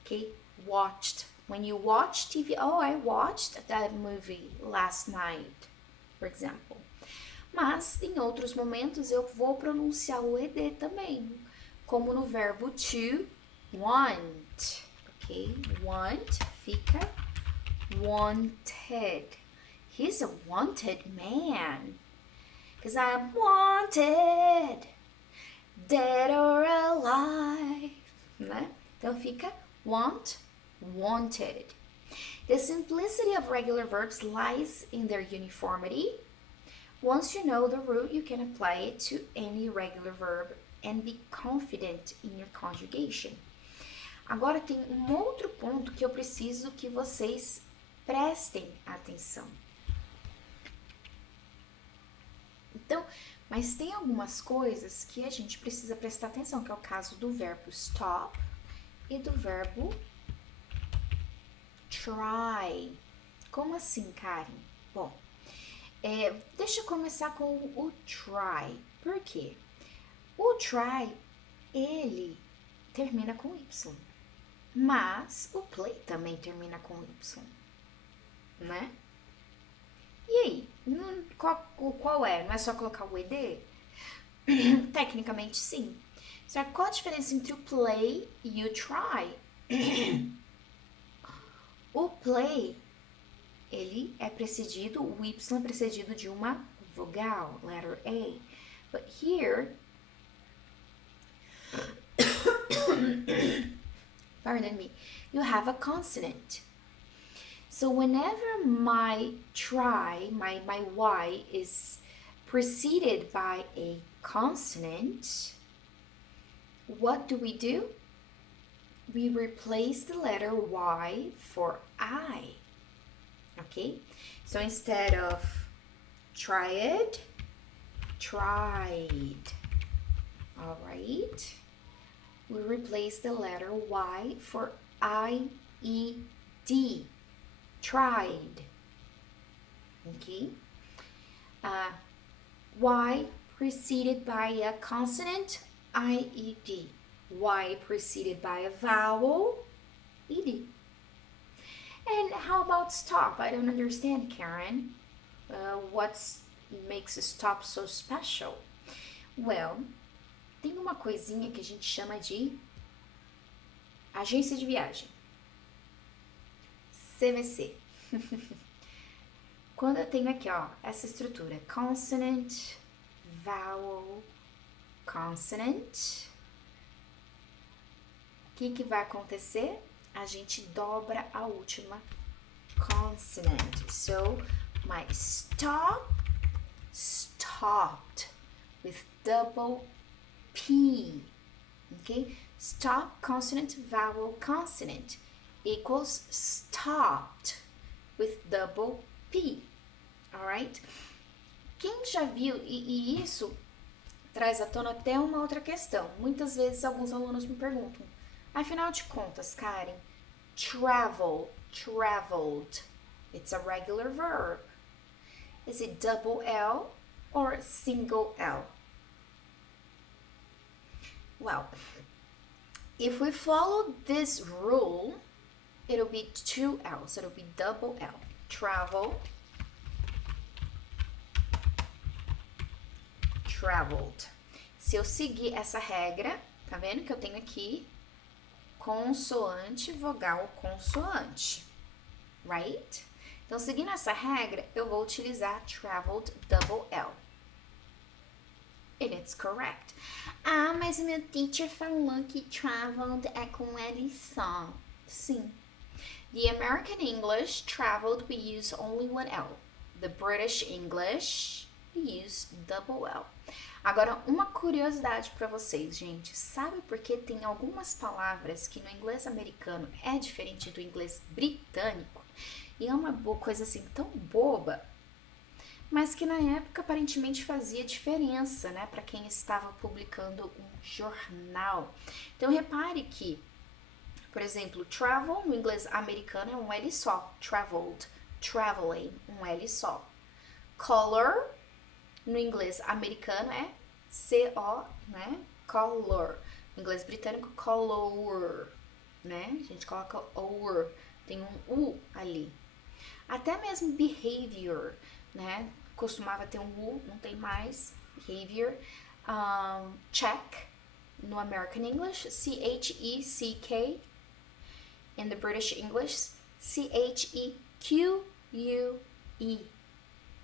okay? Watched. When you watch TV, oh, I watched that movie last night, for example. Mas, em outros momentos, eu vou pronunciar o ed também, como no verbo to want, ok? Want fica wanted. He's a wanted man. Because I'm wanted, dead or alive. Né? Então fica want, wanted. The simplicity of regular verbs lies in their uniformity. Once you know the root, you can apply it to any regular verb and be confident in your conjugation. Agora tem um outro ponto que eu preciso que vocês prestem atenção. Então, Mas tem algumas coisas que a gente precisa prestar atenção, que é o caso do verbo stop e do verbo try. Como assim, Karen? Bom, deixa eu começar com o try. Por quê? O try, ele termina com Y. Mas o play também termina com Y. Né? E aí? Qual é? Não é só colocar o ED? Tecnicamente, sim. Só que qual a diferença entre o play e o try? O play, ele é precedido, o Y é precedido de uma vogal, letter A. But here, pardon me, you have a consonant. So whenever my try, my Y is preceded by a consonant, what do? We replace the letter Y for I. Okay? So instead of tried, tried. All right? We replace the letter Y for I-E-D. Tried. Okay? Y preceded by a consonant, I-E-D. Y preceded by a vowel, ed. And how about stop? I don't understand, Karen. What makes stop so special? Well, tem uma coisinha que a gente chama de agência de viagem. CVC. Quando eu tenho aqui, ó, essa estrutura, consonant, vowel, consonant, o que vai acontecer? A gente dobra a última consonant. So, my stop, stopped, with double P, okay? Stop, consonant, vowel, consonant, equals stopped, with double P, alright? Quem já viu, e isso traz à tona até uma outra questão. Muitas vezes alguns alunos me perguntam, afinal de contas, Karen, travel, traveled, it's a regular verb. Is it double L or single L? Well, if we follow this rule, it'll be two L's, it'll be double L. Travel, traveled. Se eu seguir essa regra, tá vendo que eu tenho aqui consoante, vogal, consoante, right? Então, seguindo essa regra, eu vou utilizar traveled double L. And it's correct. Ah, mas o meu teacher falou que traveled é com L só. Sim. The American English, traveled, we use only one L. The British English, we use double L. Agora, uma curiosidade para vocês, gente. Sabe por que tem algumas palavras que no inglês americano é diferente do inglês britânico? E é uma coisa assim tão boba, mas que na época aparentemente fazia diferença, né, para quem estava publicando um jornal. Então, repare que, por exemplo, travel no inglês americano é um L só, traveled, traveling, um L só. Color no inglês americano é C-O, né? Color. No inglês britânico, color, né? A gente coloca or, tem um U ali. Até mesmo behavior, né? Costumava ter um U, não tem mais. Behavior. Check, no American English, C-H-E-C-K. In the British English, C-H-E-Q-U-E.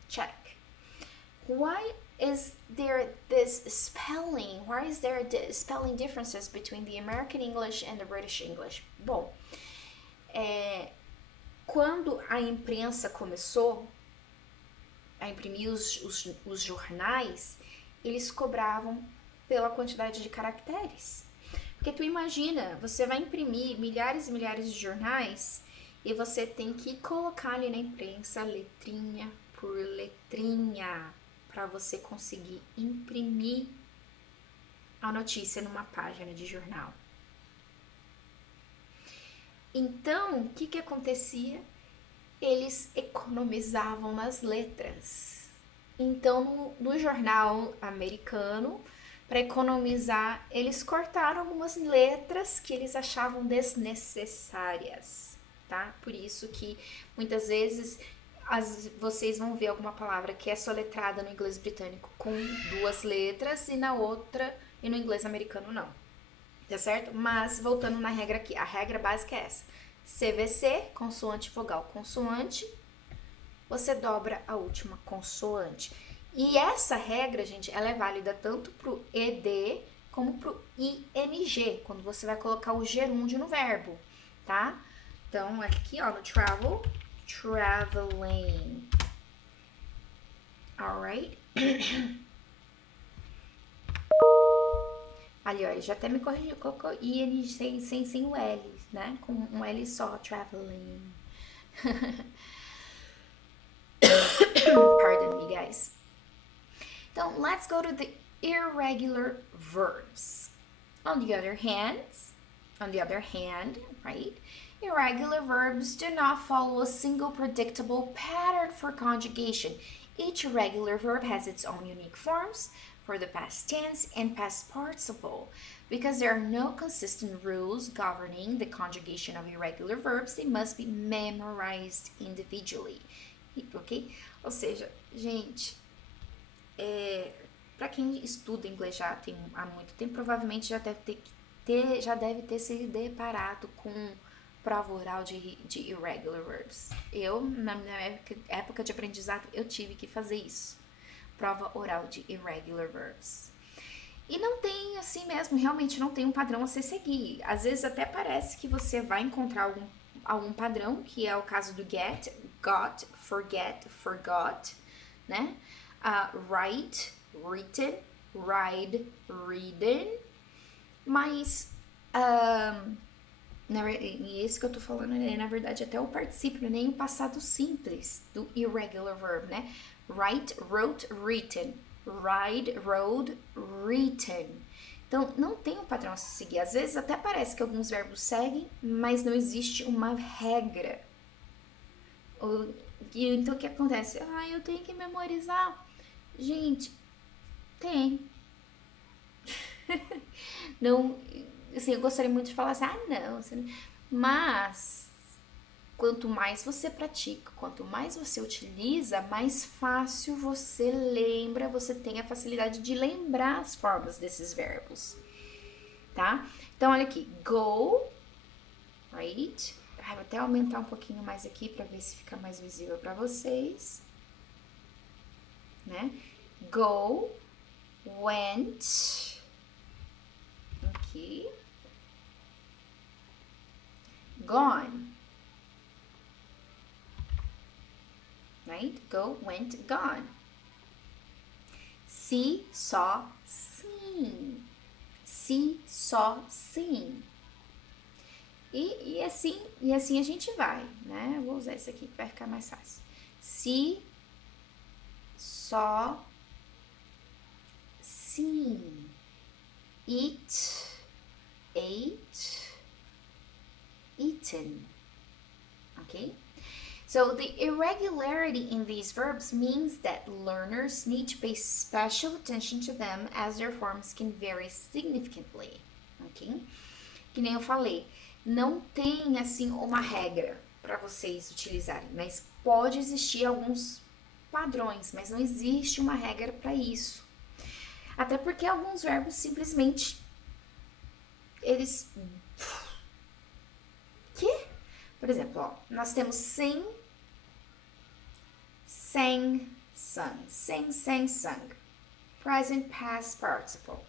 Check. Why is there this spelling? Why is there spelling differences between the American English and the British English? Bom, quando a imprensa começou a imprimir os jornais, eles cobravam pela quantidade de caracteres. Porque tu imagina, você vai imprimir milhares e milhares de jornais e você tem que colocar ali na imprensa letrinha por letrinha, para você conseguir imprimir a notícia numa página de jornal. Então, o que acontecia? Eles economizavam nas letras. Então, no jornal americano, para economizar, eles cortaram algumas letras que eles achavam desnecessárias, tá? Por isso que muitas vezes vocês vão ver alguma palavra que é soletrada no inglês britânico com 2 letras e na outra e no inglês americano não, tá certo? Mas voltando na regra aqui, a regra básica é essa: CVC, consoante, vogal, consoante, você dobra a última consoante. E essa regra, gente, ela é válida tanto pro ED como pro ING, quando você vai colocar o gerúndio no verbo, tá? Então, aqui, ó, no travel, traveling. Alright? Ali, ó, ele já até me corrigiu, colocou ING sem o L, né? Com um L só, traveling. Pardon me, guys. Então, let's go to the irregular verbs. On the other hand, right, irregular verbs do not follow a single predictable pattern for conjugation. Each irregular verb has its own unique forms for the past tense and past participle. Because there are no consistent rules governing the conjugation of irregular verbs, they must be memorized individually. Ok? Ou seja, gente, para quem estuda inglês já há muito tempo, provavelmente já deve ter se deparado com prova oral de irregular verbs. Eu, na minha época de aprendizado, eu tive que fazer isso. Prova oral de irregular verbs. E não tem assim mesmo, realmente não tem um padrão a se seguir. Às vezes até parece que você vai encontrar algum padrão, que é o caso do get, got, forget, forgot, né? Write, written, ride, ridden. Mas, esse que eu tô falando é, na verdade, até o particípio, nem o passado simples do irregular verb, né? Write, wrote, written. Ride, rode, written. Então, não tem um padrão a se seguir. Às vezes até parece que alguns verbos seguem, mas não existe uma regra. Então, o que acontece? Eu tenho que memorizar. Gente, tem. Não, assim, eu gostaria muito de falar assim, não. Mas, quanto mais você pratica, quanto mais você utiliza, mais fácil você lembra, você tem a facilidade de lembrar as formas desses verbos, tá? Então, olha aqui, go, right? Vou até aumentar um pouquinho mais aqui para ver se fica mais visível para vocês, né? Go, went, aqui, gone, right? Go, went, gone. See, saw, seen. See, saw, seen. E assim a gente vai, né? Eu vou usar esse aqui que vai ficar mais fácil. See, saw, seen. Eat, ate, eaten. Okay? So the irregularity in these verbs means that learners need to pay special attention to them as their forms can vary significantly. Okay? Que nem eu falei, não tem assim uma regra para vocês utilizarem, mas pode existir alguns padrões, mas não existe uma regra para isso. Até porque alguns verbos simplesmente eles por exemplo, ó, nós temos sing, sang, sung. Sing, sang, sung. Present, past participle.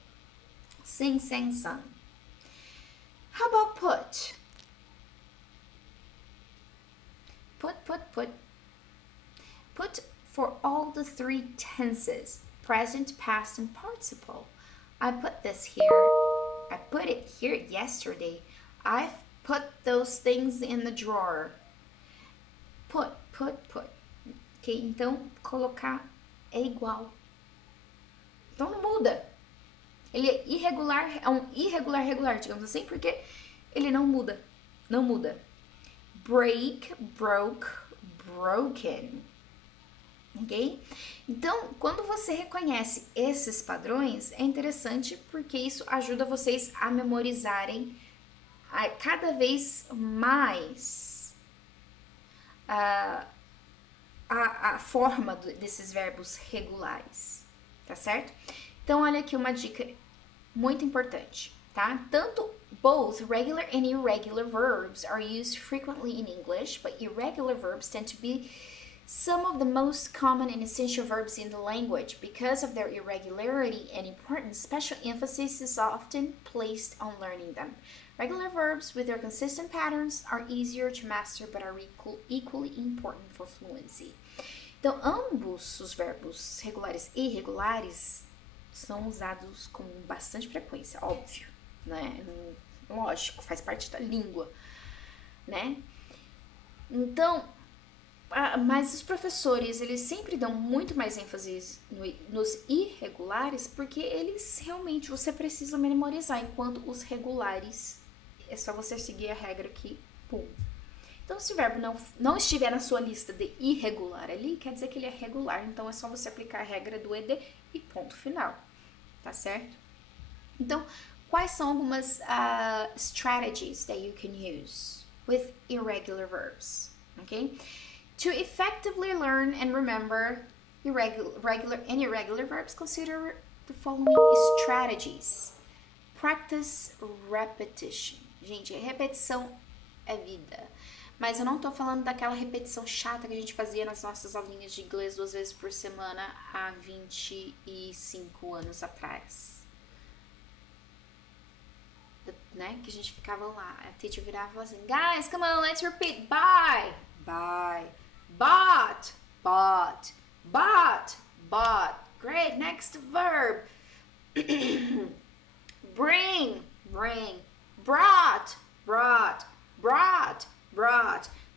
Sing, sang, sung. How about put? Put. Put for all the 3 tenses. Present, past, and participle. I put this here. I put it here yesterday. I've put those things in the drawer. Put. Ok? Então, colocar é igual. Então não muda. Ele é irregular, é um irregular regular, digamos assim, porque ele não muda. Não muda. Break, broke, broken. Ok? Então, quando você reconhece esses padrões, é interessante porque isso ajuda vocês a memorizarem cada vez mais a forma desses verbos regulares, tá certo? Então, olha aqui uma dica muito importante, tá? Tanto both regular and irregular verbs are used frequently in English, but irregular verbs tend to be some of the most common and essential verbs in the language. Because of their irregularity and importance, special emphasis is often placed on learning them. Regular verbs with their consistent patterns are easier to master but are equally important for fluency. Então, ambos os verbos regulares e irregulares são usados com bastante frequência, óbvio, né? Lógico, faz parte da língua, né? Então, mas os professores, eles sempre dão muito mais ênfase nos irregulares, porque eles realmente você precisa memorizar, enquanto os regulares é só você seguir a regra que, pum. Então, se o verbo não estiver na sua lista de irregular ali, quer dizer que ele é regular, então é só você aplicar a regra do ED e ponto final, tá certo? Então, quais são algumas strategies that you can use with irregular verbs, ok? To effectively learn and remember regular and irregular verbs, consider the following strategies. Practice repetition. Gente, repetição é vida. Mas eu não tô falando daquela repetição chata que a gente fazia nas nossas aulinhas de inglês 2 vezes por semana há 25 anos atrás. Né? Que a gente ficava lá, a teacher virava e falava assim, guys, come on, let's repeat, bye, bye, but, great, next verb, bring, brought,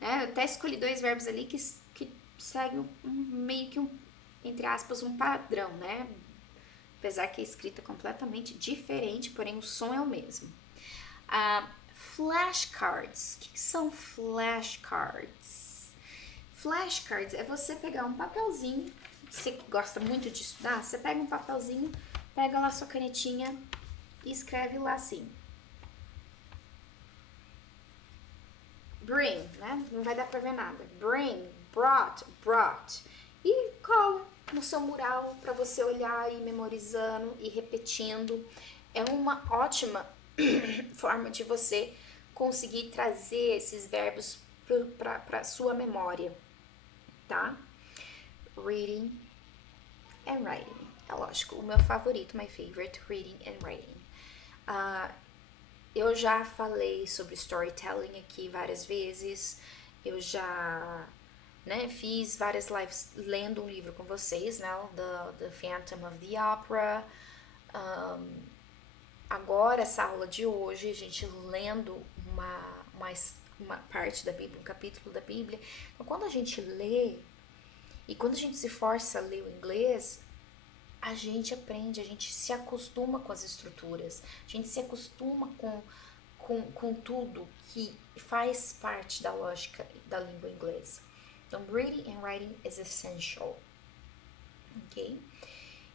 né? Eu até escolhi 2 verbos ali que seguem meio que entre aspas, um padrão, né? Apesar que a escrita é completamente diferente, porém o som é o mesmo. Flashcards. O que são flashcards? Flashcards é você pegar um papelzinho, você que gosta muito de estudar, você pega um papelzinho, pega lá sua canetinha e escreve lá assim. Bring, né? Não vai dar pra ver nada. Bring, brought. E cola no seu mural para você olhar e ir memorizando e repetindo. É uma ótima forma de você conseguir trazer esses verbos para sua memória, tá? Reading and writing. É lógico, o meu favorito, my favorite, reading and writing. Eu já falei sobre storytelling aqui várias vezes. Eu já fiz várias lives lendo um livro com vocês, né? The Phantom of the Opera. Agora, essa aula de hoje, a gente lendo uma parte da Bíblia, um capítulo da Bíblia. Então, quando a gente lê e quando a gente se força a ler o inglês, a gente aprende, a gente se acostuma com as estruturas, a gente se acostuma com tudo que faz parte da lógica da língua inglesa. Então, reading and writing is essential. Ok?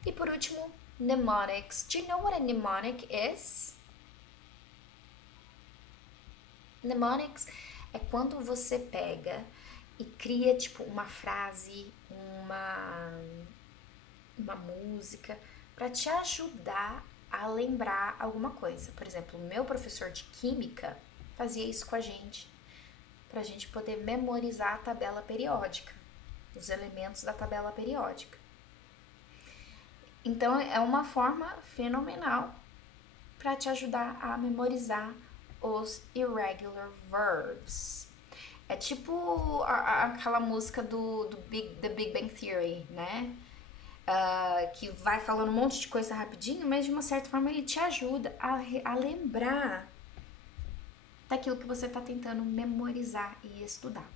E por último, mnemonics. Do you know what a mnemonic is? Mnemonics é quando você pega e cria tipo uma frase, uma música para te ajudar a lembrar alguma coisa. Por exemplo, o meu professor de química fazia isso com a gente, para a gente poder memorizar a tabela periódica, os elementos da tabela periódica. Então, é uma forma fenomenal para te ajudar a memorizar os irregular verbs. É tipo aquela música The Big Bang Theory, né? Que vai falando um monte de coisa rapidinho, mas de uma certa forma ele te ajuda a lembrar daquilo que você está tentando memorizar e estudar.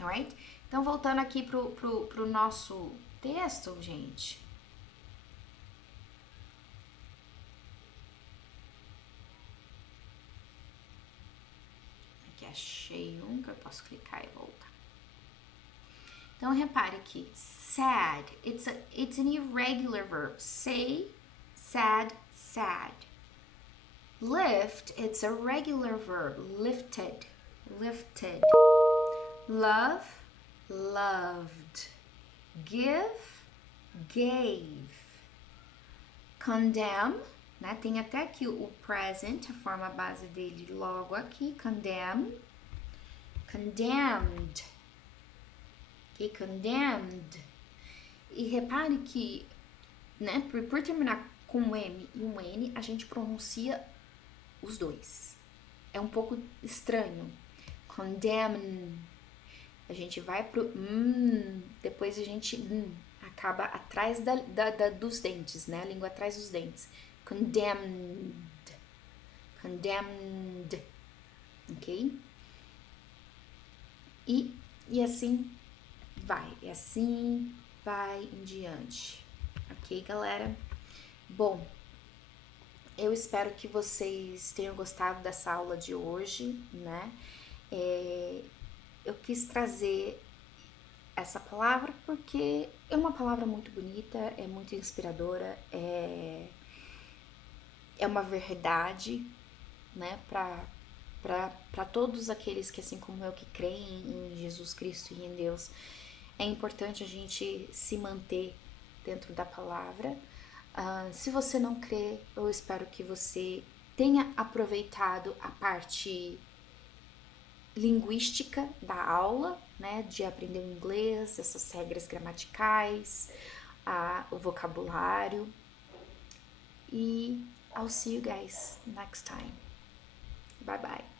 Alright? Então, voltando aqui pro nosso texto, gente. achei um que eu posso clicar e voltar. Então, repare aqui, sad, it's an irregular verb. Say, sad, sad. Lift, it's a regular verb. Lifted, lifted. Love, loved. Give, gave. Condemn, né? Tem até aqui o present, a forma base dele logo aqui. Condemn, condemned. Okay, condemned. E repare que, né, por terminar com um M e um N, a gente pronuncia os dois. É um pouco estranho. Condemn. A gente vai pro depois a gente acaba atrás dos dentes, né? A língua atrás dos dentes. Condemned. Condemned. Ok? E assim vai. E assim vai em diante. Ok, galera? Bom, eu espero que vocês tenham gostado dessa aula de hoje, né? Eu quis trazer essa palavra porque é uma palavra muito bonita, é muito inspiradora, é uma verdade, né, para todos aqueles que, assim como eu, que creem em Jesus Cristo e em Deus. É importante a gente se manter dentro da palavra. Se você não crê, eu espero que você tenha aproveitado a parte linguística da aula, né, de aprender o inglês, essas regras gramaticais, o vocabulário. E I'll see you guys next time. Bye bye.